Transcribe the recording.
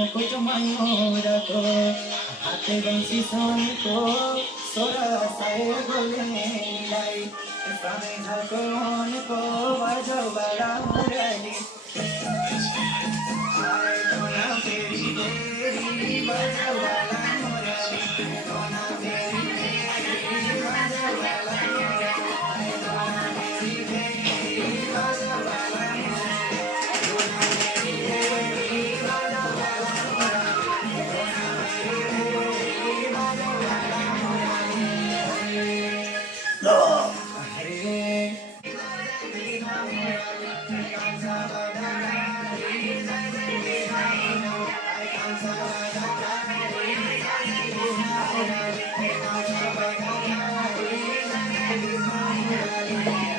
मुकुट मयूर को हाथे बंसी सोनको सोर सय गोले मिलाई समय झको उनको बजो बडा मुरली आए दोना फेरि फेरि बजो बडा मुरली दोना फेरि फेरि बजो बडा मुरली आए दोना फेरि फेरि बजो बडा मुरली दोना फेरि फेरि बजो बडा मुरली दोना फेरि फेरि बजो बडा मुरली हरे Hare